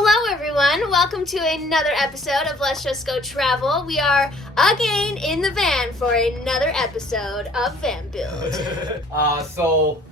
Hello everyone, welcome to another episode of Let's Just Go Travel. We are again in the van for another episode of Van Build. So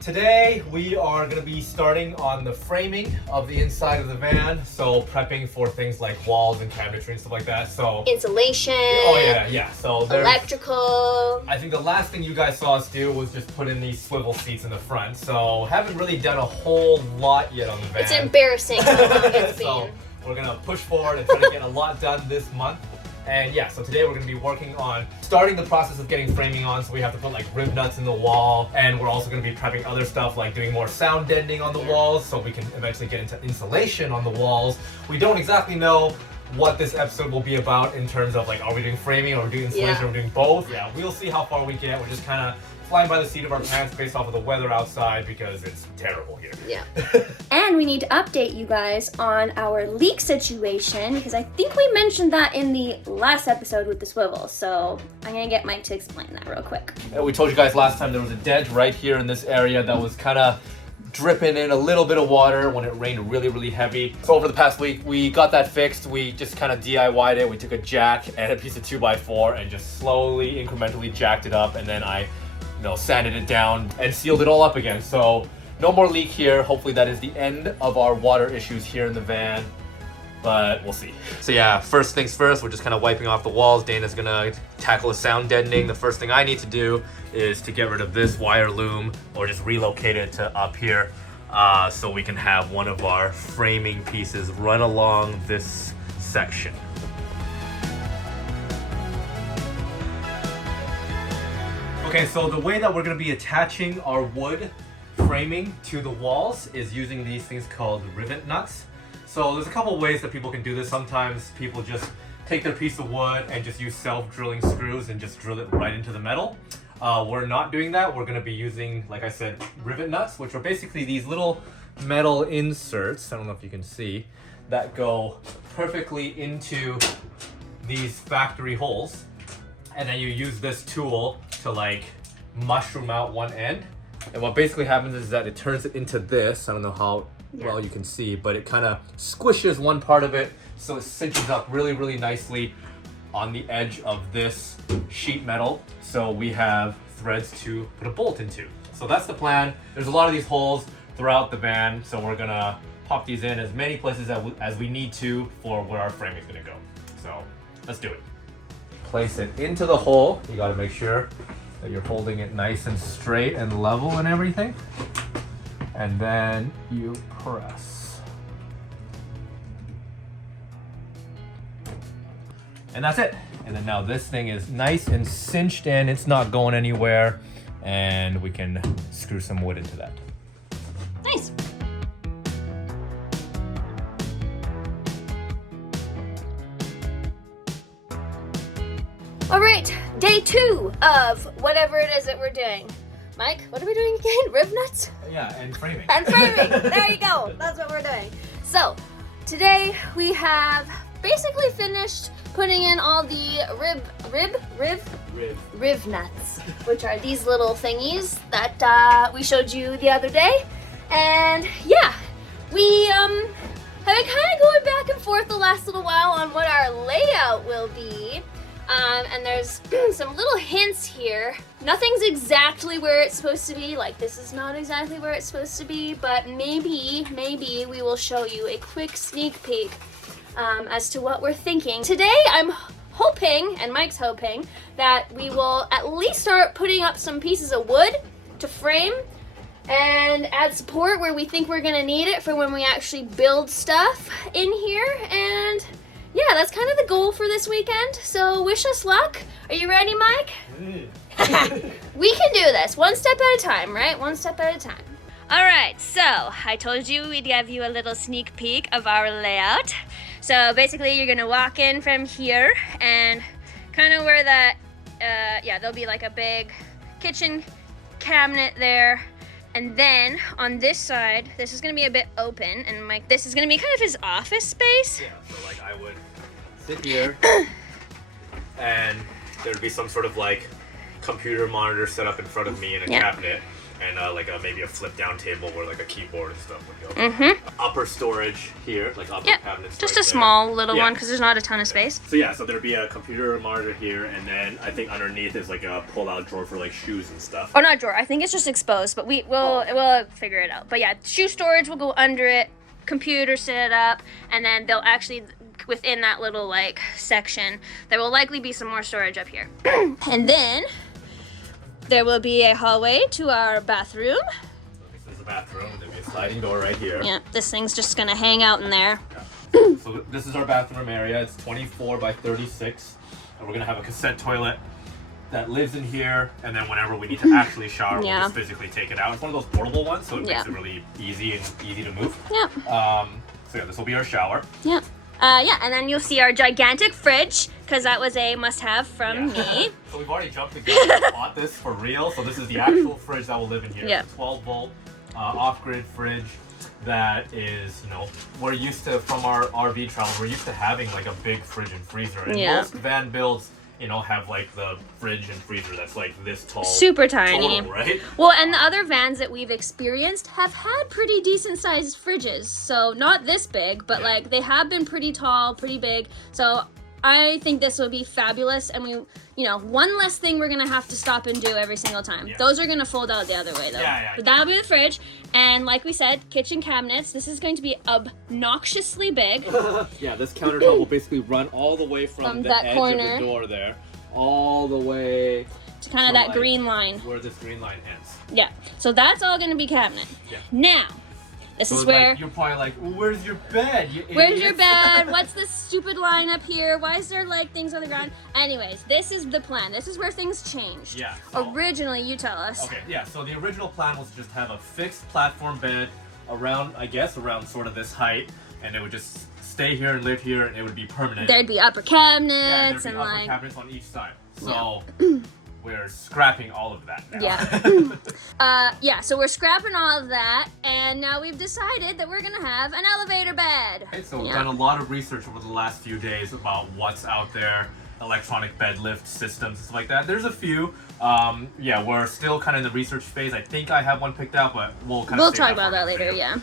today we are going to be starting on the framing of the inside of the van. So prepping for things like walls and cabinetry and stuff like that. So Insulation. Oh yeah. So electrical. I think the last thing you guys saw us do was just put in these swivel seats in the front. So haven't really done a whole lot yet on the van. It's embarrassing how long it's So been. we're going to push forward and try to get a lot done this month. And yeah, so today we're going to be working on starting the process of getting framing on. So we have to put like rib nuts in the wall, and we're also going to be prepping other stuff like doing more sound deadening on the walls so we can eventually get into insulation on the walls. We don't exactly know what this episode will be about in terms of like, are we doing framing or doing insulation or doing both? Yeah, we'll see how far we get. We're just kind of flying by the seat of our pants based off of the weather outside because it's terrible here. Yeah. And we need to update you guys on our leak situation because I think we mentioned that in the last episode with the swivel. So I'm gonna get Mike to explain that real quick. We told you guys last time there was a dent right here in this area that was kind of dripping in a little bit of water when it rained really heavy. So over the past week we got that fixed. We just kind of DIY'd it. We took a jack and a piece of 2x4 and just slowly incrementally jacked it up, and then I sanded it down and sealed it all up again. So no more leak here. Hopefully that is the end of our water issues here in the van, but we'll see. So yeah, first things first, we're just kind of wiping off the walls. Dana's gonna tackle a sound deadening. The first thing I need to do is to get rid of this wire loom or just relocate it to up here so we can have one of our framing pieces run along this section. Okay, so the way that we're going to be attaching our wood framing to the walls is using these things called rivet nuts. So there's a couple ways that people can do this. Sometimes people just take their piece of wood and just use self-drilling screws and just drill it right into the metal. We're not doing that. We're going to be using, like I said, rivet nuts, which are basically these little metal inserts, I don't know if you can see, that go perfectly into these factory holes. And then you use this tool to like mushroom out one end. And what basically happens is that it turns it into this. I don't know how well you can see, but it kind of squishes one part of it so it cinches up really nicely on the edge of this sheet metal. So we have threads to put a bolt into. So that's the plan. There's a lot of these holes throughout the van, so we're gonna pop these in as many places as we need to for where our frame is gonna go. So let's do it. Place it into the hole. You got to make sure that you're holding it nice and straight and level and everything. And then you press. And that's it. And then now this thing is nice and cinched in. It's not going anywhere. And we can screw some wood into that. Nice. All right, day 2 of whatever it is that we're doing. Mike, what are we doing again? Rib nuts? Yeah, and framing. And framing. There you go. That's what we're doing. So today we have basically finished putting in all the rib nuts, which are these little thingies that we showed you the other day. And yeah, we have been kind of going back and forth the last little while on what our layout will be. And there's some little hints here. Nothing's exactly where it's supposed to be. Like, this is not exactly where it's supposed to be, but maybe we will show you a quick sneak peek as to what we're thinking. Today, I'm hoping, and Mike's hoping, that we will at least start putting up some pieces of wood to frame and add support where we think we're gonna need it for when we actually build stuff in here. And yeah, that's kind of the goal for this weekend, so wish us luck. Are you ready, Mike? We can do this, one step at a time, right? One step at a time. All right, so I told you we'd give you a little sneak peek of our layout. So basically, you're gonna walk in from here, and kind of where that, there'll be like a big kitchen cabinet there. And then on this side, this is gonna be a bit open, and Mike, this is gonna be kind of his office space. Yeah, so like I would sit here and there'd be some sort of like computer monitor set up in front of me in a cabinet. and like maybe a flip down table where like a keyboard and stuff would go. Upper storage here, like upper cabinets. Just right a small little one because there's not a ton of space. So yeah, so there'd be a computer monitor here, and then I think underneath is like a pull-out drawer for like shoes and stuff. Oh, not drawer. I think it's just exposed, but we'll figure it out. But yeah, shoe storage will go under it. Computer set up, and then they'll actually within that little like section there will likely be some more storage up here. And then there will be a hallway to our bathroom. This is the bathroom, and there'll be a sliding door right here. Yeah, this thing's just gonna hang out in there. Yeah. So this is our bathroom area. It's 24 by 36, and we're gonna have a cassette toilet that lives in here, and then whenever we need to actually shower, we'll just physically take it out. It's one of those portable ones, so it makes it really easy to move. Yeah. So yeah, this will be our shower. Yeah. And then you'll see our gigantic fridge, because that was a must-have from me. So we've already jumped the gun and bought this for real. So this is the actual fridge that will live in here. Yeah. It's a 12-volt off-grid fridge that is, you know, we're used to, from our RV travel, we're used to having like a big fridge and freezer. And most van builds, you know, have like the fridge and freezer that's like this tall. Super tiny. Total, right? Well, and the other vans that we've experienced have had pretty decent sized fridges. So not this big, but like they have been pretty tall, pretty big. So I think this would be fabulous. And we, you know, one less thing we're going to have to stop and do every single time. Yeah. Those are going to fold out the other way though. Yeah. But that'll be the fridge. And like we said, kitchen cabinets. This is going to be obnoxiously big. Yeah, this countertop will basically run all the way from the edge corner of the door there, all the way to kind of that like green line. Where this green line ends. Yeah. So that's all going to be cabinet. Yeah. Now, this is where you're probably like, well, where's your bed? Where's your bed? What's this stupid line up here? Why is there like things on the ground? Anyways, this is the plan. This is where things changed. Yeah. So, originally, you tell us. Okay, yeah. So the original plan was to just have a fixed platform bed around, I guess, around sort of this height, and it would just stay here and live here, and it would be permanent. There'd be upper cabinets there'd be and upper like cabinets on each side. So we're scrapping all of that now. Yeah. So we're scrapping all of that, and now we've decided that we're gonna have an elevator bed. Okay, so we've done a lot of research over the last few days about what's out there, electronic bed lift systems, stuff like that. There's a few. Yeah, we're still kind of in the research phase. I think I have one picked out, but we'll talk about that later. Yeah.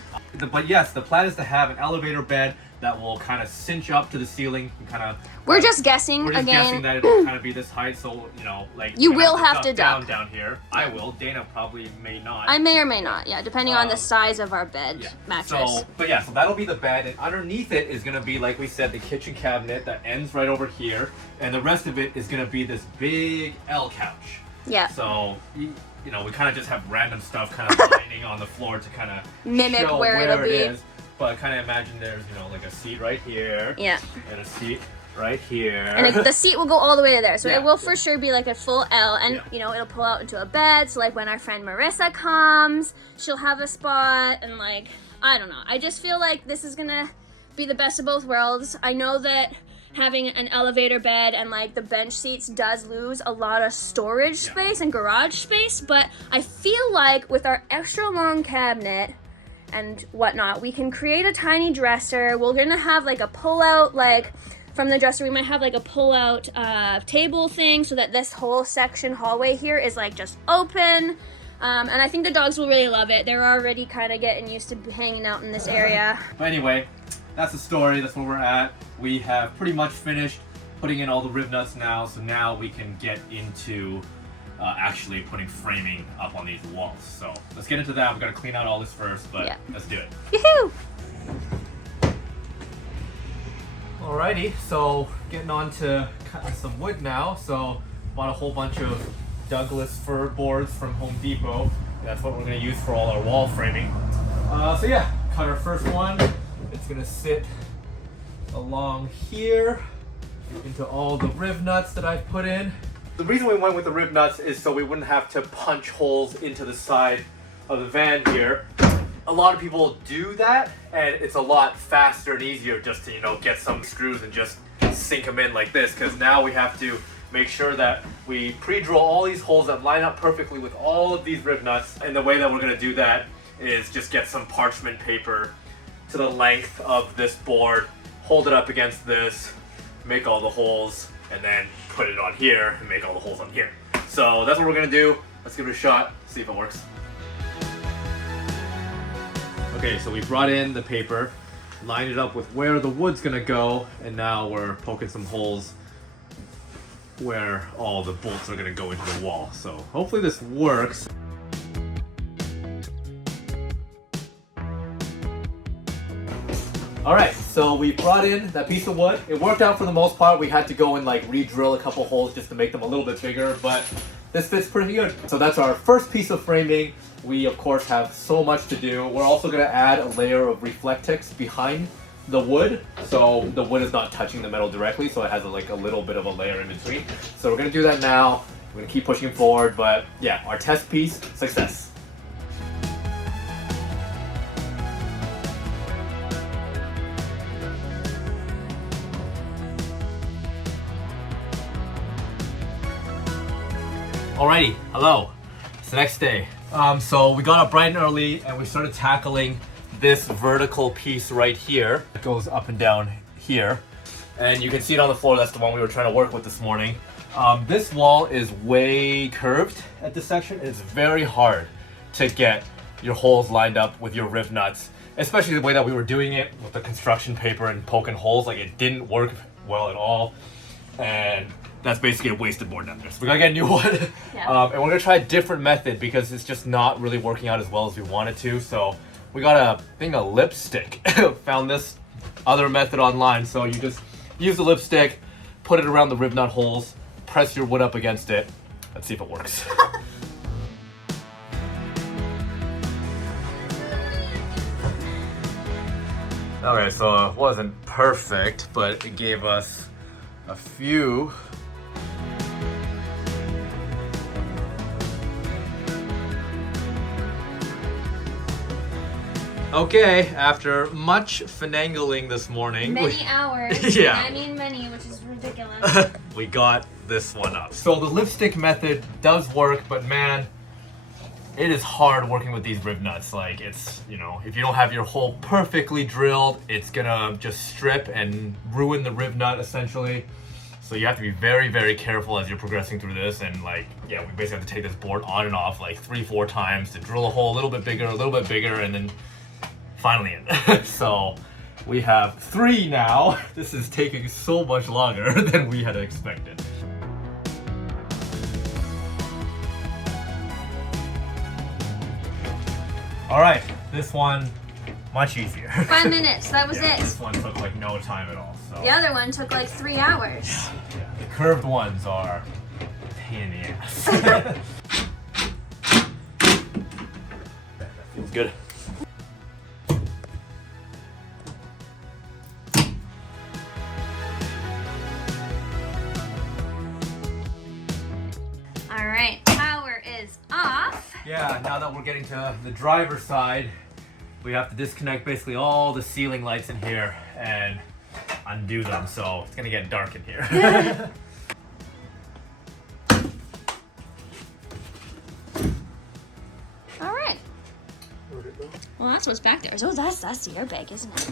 But yes, the plan is to have an elevator bed that will kind of cinch up to the ceiling and kind of. We're just guessing. We're just guessing that it'll kind of be this height, so you know, like you will have to duck down here. I will. Dana probably may not. I may or may not. Yeah, depending on the size of our bed mattress. So that'll be the bed, and underneath it is gonna be, like we said, the kitchen cabinet that ends right over here, and the rest of it is gonna be this big L couch. Yeah. So. You know, we kind of just have random stuff kind of lying on the floor to kind of mimic show where it'll it be. Is. But kind of imagine there's, you know, like a seat right here. Yeah. And a seat right here. And the seat will go all the way to there. So it will for sure be like a full L. And, you know, it'll pull out into a bed. So, like, when our friend Marissa comes, she'll have a spot. And, like, I don't know. I just feel like this is going to be the best of both worlds. I know that having an elevator bed and like the bench seats does lose a lot of storage space and garage space, but I feel like with our extra long cabinet and whatnot, we can create a tiny dresser. We're gonna have like a pull-out, like from the dresser we might have like a pull-out table thing so that this whole section hallway here is like just open. And I think the dogs will really love it. They're already kind of getting used to hanging out in this area. But anyway, that's the story. That's where we're at. We have pretty much finished putting in all the rib nuts now, so now we can get into actually putting framing up on these walls. So let's get into that. We've got to clean out all this first, but let's do it. Yoo-hoo! Alrighty, so getting on to cutting some wood now. So bought a whole bunch of Douglas fir boards from Home Depot. That's what we're going to use for all our wall framing. So yeah, cut our first one. It's gonna sit along here into all the rib nuts that I've put in. The reason we went with the rib nuts is so we wouldn't have to punch holes into the side of the van here. A lot of people do that, and it's a lot faster and easier just to, you know, get some screws and just sink them in like this, because now we have to make sure that we pre-drill all these holes that line up perfectly with all of these rib nuts. And the way that we're gonna do that is just get some parchment paper to the length of this board, hold it up against this, make all the holes, and then put it on here and make all the holes on here. So that's what we're gonna do. Let's give it a shot, see if it works. Okay, so we brought in the paper, lined it up with where the wood's gonna go, and now we're poking some holes where all the bolts are gonna go into the wall. So hopefully this works. All right, so we brought in that piece of wood. It worked out for the most part. We had to go and like re-drill a couple holes just to make them a little bit bigger, but this fits pretty good. So that's our first piece of framing. We of course have so much to do. We're also gonna add a layer of Reflectix behind the wood, so the wood is not touching the metal directly, so it has like a little bit of a layer in between. So we're gonna do that now. We're gonna keep pushing forward, but yeah, our test piece, success. Alrighty, hello. It's the next day. So we got up bright and early and we started tackling this vertical piece right here. It goes up and down here. And you can see it on the floor, that's the one we were trying to work with this morning. This wall is way curved at this section. It's very hard to get your holes lined up with your riv nuts, especially the way that we were doing it with the construction paper and poking holes. Like, it didn't work well at all. And that's basically a wasted board down there. So we gotta get a new one. Yeah. And we're gonna try a different method because it's just not really working out as well as we wanted to. So we got a lipstick. Found this other method online. So you just use the lipstick, put it around the rib nut holes, press your wood up against it. Let's see if it works. Okay, so it wasn't perfect, but it gave us a few. Okay, after much finagling this morning. Many hours. Yeah. I mean many, which is ridiculous. We got this one up. So the lipstick method does work, but man, it is hard working with these rib nuts. Like, it's, you know, if you don't have your hole perfectly drilled, it's gonna just strip and ruin the rib nut essentially. So you have to be very, very careful as you're progressing through this. And like, yeah, we basically have to take this board on and off like 3-4 times to drill a hole a little bit bigger, and then finally in. So we have 3 now. This is taking so much longer than we had expected. All right, this one, much easier. 5 minutes, that was it. This one took like no time at all. So. The other one took like 3 hours. Yeah, the curved ones are a pain in the ass. That feels good. All right, power is off. Yeah, now that we're getting to the driver's side, we have to disconnect basically all the ceiling lights in here and undo them, so it's gonna get dark in here. All right. Well, that's what's back there. Oh, that's the airbag, isn't it?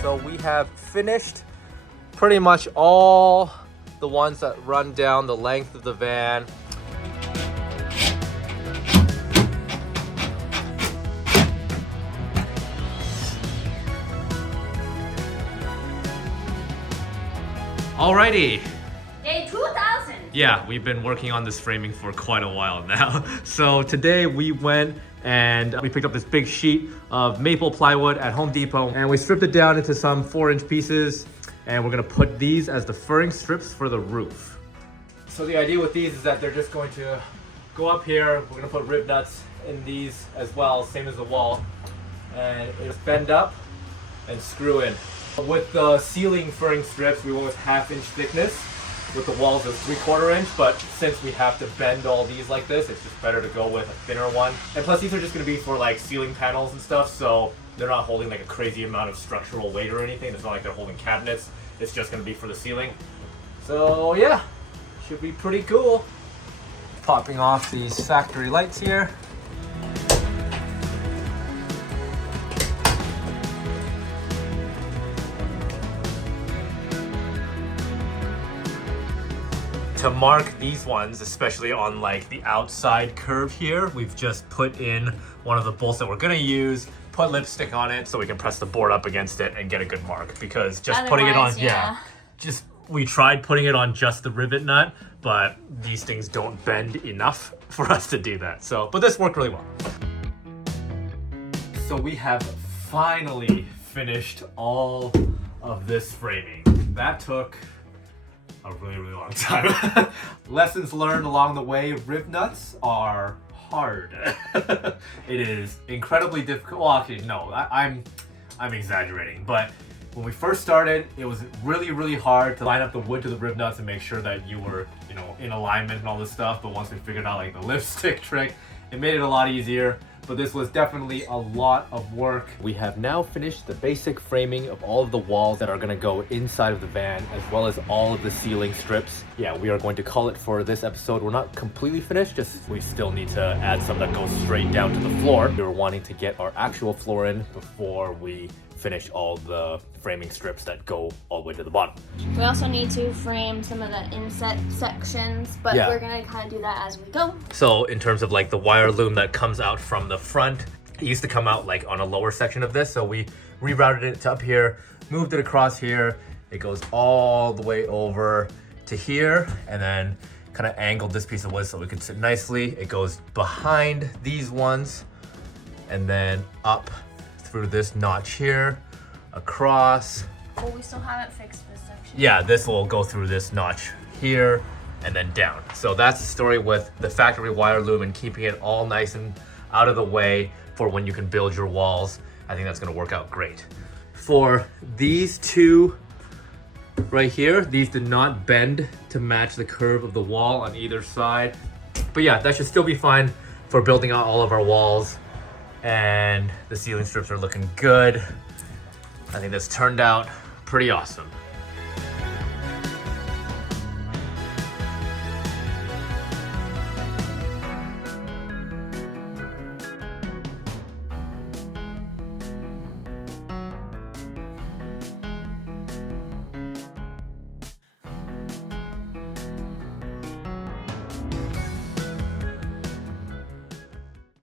So we have finished pretty much all the ones that run down the length of the van. Alrighty. Day 2000. Yeah, we've been working on this framing for quite a while now. So today we went and we picked up this big sheet of maple plywood at Home Depot and we stripped it down into some 4-inch pieces, and we're gonna put these as the furring strips for the roof. So the idea with these is that they're just going to go up here. We're gonna put rib nuts in these as well, same as the wall, and it's bend up and screw in. With the ceiling furring strips, we went with 1/2-inch thickness. With the walls of 3/4 inch, but since we have to bend all these like this, it's just better to go with a thinner one. And plus these are just gonna be for like ceiling panels and stuff, so they're not holding like a crazy amount of structural weight or anything. It's not like they're holding cabinets. It's just gonna be for the ceiling. So yeah, should be pretty cool. Popping off these factory lights here. to mark these ones, especially on like the outside curve here, we've just put in one of the bolts that we're gonna use, put lipstick on it so we can press the board up against it and get a good mark, because just putting it on, we tried putting it on just the rivet nut, but these things don't bend enough for us to do that. So, but this worked really well. So we have finally finished all of this framing. That took a really long time. Lessons learned along the way, riv nuts are hard. It is incredibly difficult. Well, actually, no, I'm exaggerating, but when we first started, it was really hard to line up the wood to the riv nuts and make sure that you were, you know, in alignment and all this stuff. But once we figured out like the lipstick trick, it made it a lot easier. But this was definitely a lot of work. We have now finished the basic framing of all of the walls that are gonna go inside of the van, as well as all of the ceiling strips. Yeah, we are going to call it for this episode. We're not completely finished, just we still need to add some that goes straight down to the floor. We were wanting to get our actual floor in before we finish all the framing strips that go all the way to the bottom. We also need to frame some of the inset sections, but we're gonna kind of do that as we go. So in terms of like the wire loom that comes out from the front, it used to come out like on a lower section of this, so we rerouted it to up here, moved it across here. It goes all the way over to here, and then kind of angled this piece of wood so we could sit nicely. It goes behind these ones, and then up through this notch here, across. Oh, we still haven't fixed this section. Yeah, this will go through this notch here and then down. So that's the story with the factory wire loom and keeping it all nice and out of the way for when you can build your walls. I think that's gonna work out great. For these two right here, these did not bend to match the curve of the wall on either side. But yeah, that should still be fine for building out all of our walls. And the ceiling strips are looking good. I think this turned out pretty awesome.